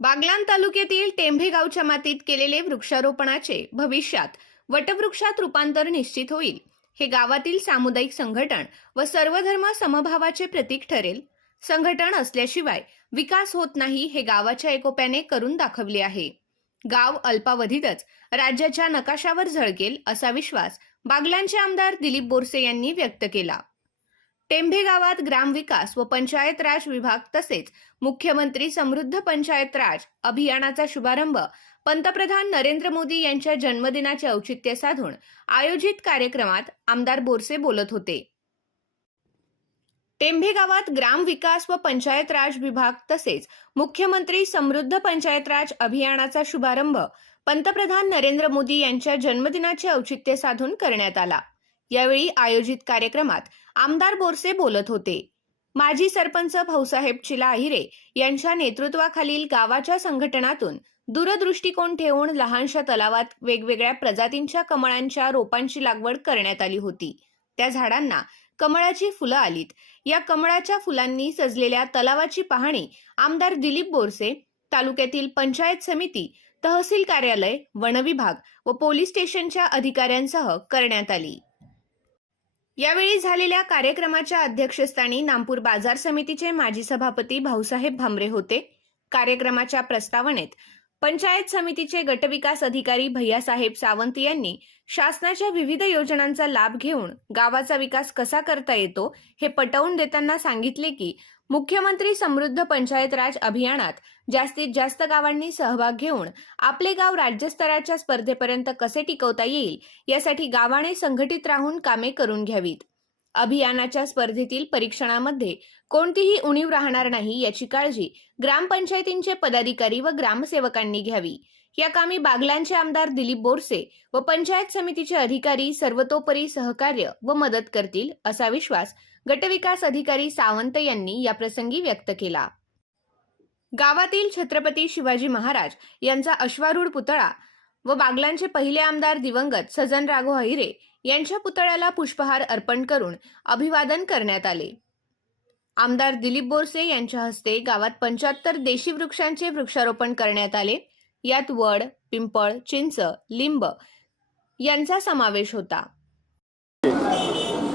बागलान तालुक्यातील टेंभे गावच्या मातीत केलेले वृक्षारोपणाचे भविष्यात वटवृक्षात रूपांतर निश्चित होईल. हे गावातील सामुदायिक संघटन व सर्वधर्म समभावाचे प्रतीक ठरेल. संघटन असल्याशिवाय विकास होत नाही हे गावाच्या एकोप्याने करून दाखवले आहे. गाव अल्पावधीतच राज्याच्या नकाशावर झळकेल असा विश्वास बागलांचे आमदार दिलीप बोरसे यांनी व्यक्त केला. टेंभे गावात ग्रामविकास व पंचायत राज विभाग तसेच मुख्यमंत्री समृद्ध पंचायत राज अभियानाचा शुभारंभ पंतप्रधान नरेंद्र मोदी यांच्या जन्मदिनाचे औचित्य साधून आयोजित कार्यक्रमात आमदार बोरसे बोलत होते. टेंभे गावात ग्रामविकास व पंचायत राज विभाग तसेच मुख्यमंत्री समृद्ध पंचायत राज अभियानाचा शुभारंभ पंतप्रधान नरेंद्र मोदी यांच्या जन्मदिनाचे औचित्य साधून करण्यात आला. यावेळी आयोजित कार्यक्रमात आमदार बोरसे बोलत होते. माजी सरपंच भाऊसाहेब चिला अहिरे यांच्या नेतृत्वाखालील गावाच्या संघटनातून दूरदृष्टिकोन ठेवून लहानशा तलावात वेगवेगळ्या प्रजातींच्या कमळांच्या रोपांची लागवड करण्यात आली होती. त्या झाडांना कमळाची फुलं आलीत. या कमळाच्या फुलांनी सजलेल्या तलावाची पाहणी आमदार दिलीप बोरसे तालुक्यातील पंचायत समिती तहसील कार्यालय वनविभाग व पोलीस स्टेशनच्या अधिकाऱ्यांसह करण्यात आली. यावेळी झालेल्या कार्यक्रमाच्या अध्यक्षस्थानी नामपूर बाजार समितीचे माजी सभापती भाऊसाहेब भामरे होते. कार्यक्रमाच्या प्रस्तावनेत पंचायत समितीचे गटविकास अधिकारी भैयासाहेब सावंत यांनी शासनाच्या विविध योजनांचा लाभ घेऊन गावाचा विकास कसा करता येतो हे पटवून देताना सांगितले की मुख्यमंत्री समृद्ध पंचायत राज अभियानात जास्तीत जास्त गावांनी सहभाग घेऊन आपले गाव राज्यस्तराच्या स्पर्धेपर्यंत कसे टिकवता येईल यासाठी गावाने संघटित राहून कामे करून घ्यावीत. अभियानाच्या स्पर्धेतील परीक्षणामध्ये कोणतीही उणीव राहणार नाही याची काळजी ग्रामपंचायतींचे पदाधिकारी व ग्रामसेवकांनी घ्यावी. या कामी बागलांचे आमदार दिलीप बोरसे व पंचायत समितीचे अधिकारी सर्वतोपरी सहकार्य व मदत करतील असा विश्वास गटविकास अधिकारी सावंत यांनी याप्रसंगी व्यक्त केला. गावातील छत्रपती शिवाजी महाराज यांचा अश्वारूढ पुतळा व बागलांचे पहिले आमदार दिवंगत सजन राघो अहिरे यांच्या पुतळ्याला पुष्पहार अर्पण करून अभिवादन करण्यात आले. आमदार दिलीप बोरसे यांच्या हस्ते गावात पंच्याहत्तर देशी वृक्षांचे वृक्षारोपण करण्यात आले. यात वड पिंपळ चिंच लिंब यांचा समावेश होता.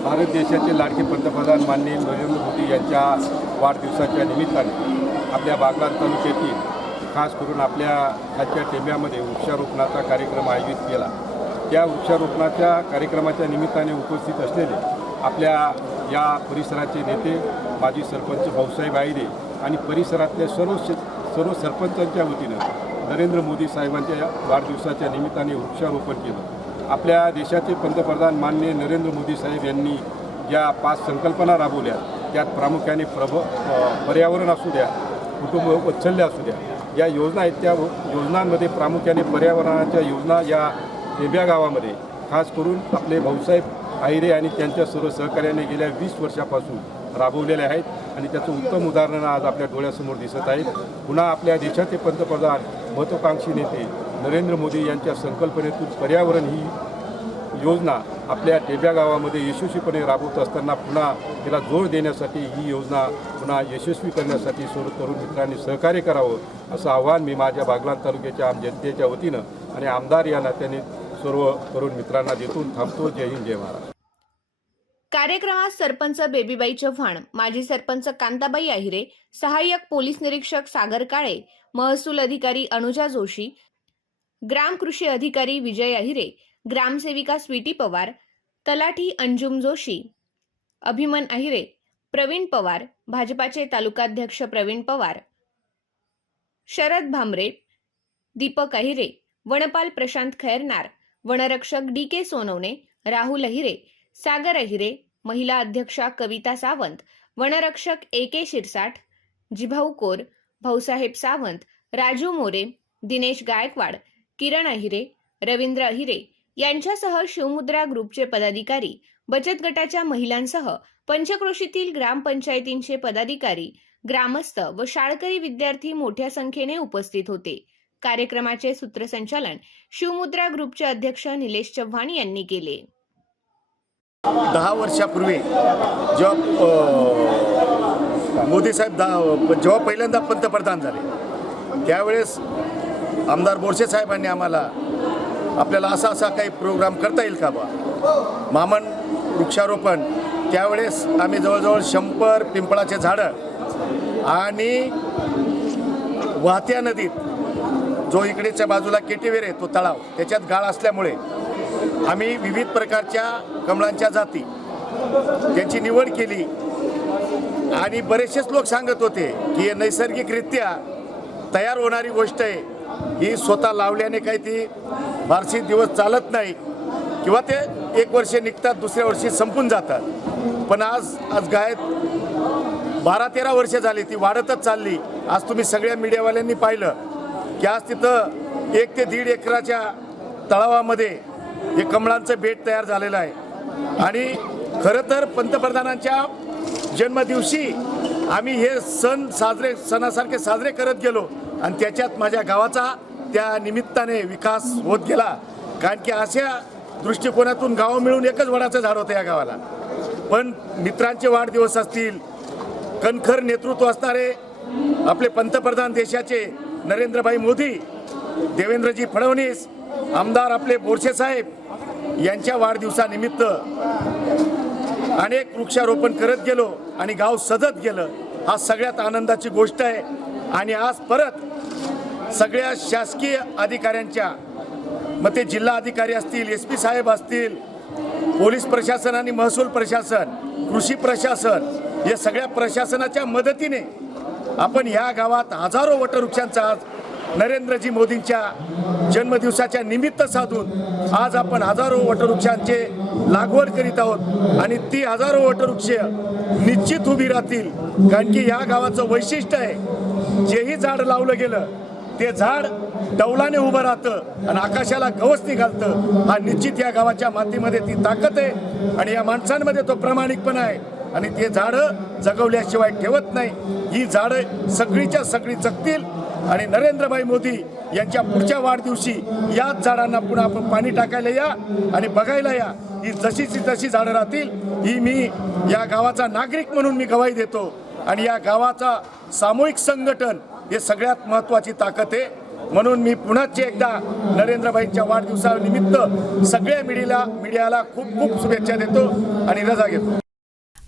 भारत देशाचे लाडके पंतप्रधान माननीय नरेंद्र मोदी यांच्या वाढदिवसाच्या निमित्ताने आपल्या बागलाण तालुक्यातील खास करून आपल्या आजच्या टेंब्यामध्ये वृक्षारोपणाचा कार्यक्रम आयोजित केला. त्या वृक्षारोपणाच्या कार्यक्रमाच्या निमित्ताने उपस्थित असलेले आपल्या या परिसराचे नेते माजी सरपंच भाऊसाहेब आहिरे आणि परिसरातल्या सर्व सर्व सरपंचांच्या वतीनं नरेंद्र मोदी साहेबांच्या वाढदिवसाच्या निमित्ताने वृक्षारोपण केलं. आपल्या देशाचे पंतप्रधान माननीय नरेंद्र मोदी साहेब यांनी ज्या पाच संकल्पना राबवल्या त्यात प्रामुख्याने प्रभ पर्यावरण असू द्या कुटुंब वत्सल्य असू द्या या योजना आहेत त्या योजनांमध्ये प्रामुख्याने पर्यावरणाच्या योजना या टेब्या गावामध्ये खास करून आपले भाऊसाहेब आहिरे आणि त्यांच्या सर्व सहकार्याने गेल्या वीस वर्षापासून राबवलेले आहेत आणि त्याचं उत्तम उदाहरण आज आपल्या डोळ्यासमोर दिसत आहेत पुन्हा आपल्या देशाचे पंतप्रधान महत्त्वाकांक्षी नेते नरेंद्र मोदी यांच्या संकल्पनेतून पर्यावरण ही योजना आपल्या टेब्या गावामध्ये यशस्वीपणे राबवत असताना पुन्हा तिला जोर देण्यासाठी ही योजना पुन्हा यशस्वी करण्यासाठी सर्व तरुण मित्रांनी सहकार्य करावं असं आव्हान मी माझ्या बागलाण तालुक्याच्या आम जनतेच्या वतीनं आणि आमदार या नात्याने सर्व तरुण मित्रांना देतून थांबतो. जय हिंद जय महाराष्ट्र. कार्यक्रमात सरपंच बेबीबाई चव्हाण माजी सरपंच कांताबाई अहिरे सहाय्यक पोलीस निरीक्षक सागर काळे महसूल अधिकारी अनुजा जोशी ग्राम कृषी अधिकारी विजय अहिरे ग्रामसेविका स्वीटी पवार तलाठी अंजुम जोशी अभिमन अहिरे प्रवीण पवार भाजपाचे तालुकाध्यक्ष प्रवीण पवार शरद भामरे दीपक अहिरे वनपाल प्रशांत खैरनार वनरक्षक डी के सोनवणे राहुल अहिरे सागर अहिरे महिला अध्यक्षा कविता सावंत वनरक्षक A K Shirsath Jibhau core Bhausaheb Sawant Raju More Dinesh Gaikwad Kiran Ahire Ravindra Ahire यांच्यासह शिवमुद्रा ग्रुपचे पदाधिकारी बचत गटाच्या महिलांसह पंचक्रोशीतील ग्रामपंचायतींचे पदाधिकारी ग्रामस्थ व शाळकरी विद्यार्थी मोठ्या संख्येने उपस्थित होते. कार्यक्रमाचे सूत्रसंचालन शिवमुद्रा ग्रुपचे अध्यक्ष निलेश चव्हाण यांनी केले. दहा वर्षापूर्वी जेव्हा मोदी साहेब दहा जेव्हा पहिल्यांदा पंतप्रधान झाले त्यावेळेस आमदार बोरसे साहेबांनी आम्हाला आपल्याला असा असा काही प्रोग्राम करता येईल का बा? मामन वृक्षारोपण त्यावेळेस आम्ही जवळजवळ शंभर पिंपळाचे झाडं आणि वाहत्या नदीत जो इकडेच्या बाजूला केटीवेर आहे तो तळाव त्याच्यात गाळ असल्यामुळे आम्ही विविध प्रकारच्या कमळांच्या जाती त्यांची निवड केली. आणि बरेचसेच लोक सांगत होते की हे नैसर्गिकरित्या तयार होणारी गोष्ट आहे. ही स्वतः लावल्याने काही ती फारशी दिवस चालत नाही किंवा ते एक वर्ष निघतात दुसऱ्या वर्षी संपून जातात. पण आज आज गायत बारा तेरा वर्ष झाली ती वाढतच चालली. आज तुम्ही सगळ्या मीडियावाल्यांनी पाहिलं. की आज तिथं एक ते दीड एकराच्या तळावामध्ये हे कमळांचं बेट तयार झालेलं आहे. आणि खरं तर पंतप्रधानांच्या जन्मदिवशी आम्ही हे सण साजरे सणासारखे साजरे करत गेलो आणि त्याच्यात माझ्या गावाचा त्या निमित्ताने विकास होत गेला. कारण की अशा दृष्टिकोनातून गाव मिळून एकच वडाचं झाड होतं या गावाला. पण मित्रांचे वाढदिवस असतील कणखर नेतृत्व असणारे आपले पंतप्रधान देशाचे नरेंद्रभाई मोदी देवेंद्रजी फडणवीस आमदार आपले बोरसे साहेब यांच्या वाढदिवसानिमित्त अनेक वृक्षारोपण करत गेलो आणि गाव सजत गेलं. हा सगळ्यात आनंदाची गोष्ट आहे. आणि आज परत सगळ्या शासकीय अधिकाऱ्यांच्या मग ते जिल्हा अधिकारी असतील एस पी साहेब असतील पोलीस प्रशासन आणि महसूल प्रशासन कृषी प्रशासन या सगळ्या प्रशासनाच्या मदतीने आपण या गावात हजारो वटवृक्षांचा आज नरेंद्रजी मोदींच्या जन्मदिवसाच्या निमित्त साधून आज आपण हजारो वटवृक्षांचे लागवड करीत आहोत. आणि ती हजारो वटवृक्ष निश्चित उभी राहतील. कारण की या गावाचं वैशिष्ट्य आहे जेही झाड लावलं गेलं ते झाड डौलाने उभं राहतं आणि आकाशाला गवस निघालतं हा निश्चित या गावाच्या मातीमध्ये ती ताकद आहे. आणि या माणसांमध्ये तो प्रामाणिकपणा आहे. आणि ते झाडं जगवल्याशिवाय ठेवत नाही. ही झाडं सगळीच्या सगळी जगतील. आणि नरेंद्रभाई मोदी यांच्या पुढच्या वाढदिवशी याच झाडांना पुन्हा आपण पाणी टाकायला या आणि बघायला या. ही जशीची तशी झाडं राहतील. ही मी या गावाचा नागरिक म्हणून मी गवाही देतो. आणि या गावाचा सामूहिक संघटन हे सगळ्यात महत्त्वाची ताकद आहे. म्हणून मी पुन्हाच एकदा नरेंद्रभाईंच्या वाढदिवसानिमित्त सगळ्या मीडियाला मीडियाला खूप खूप शुभेच्छा देतो आणि रजा घेतो.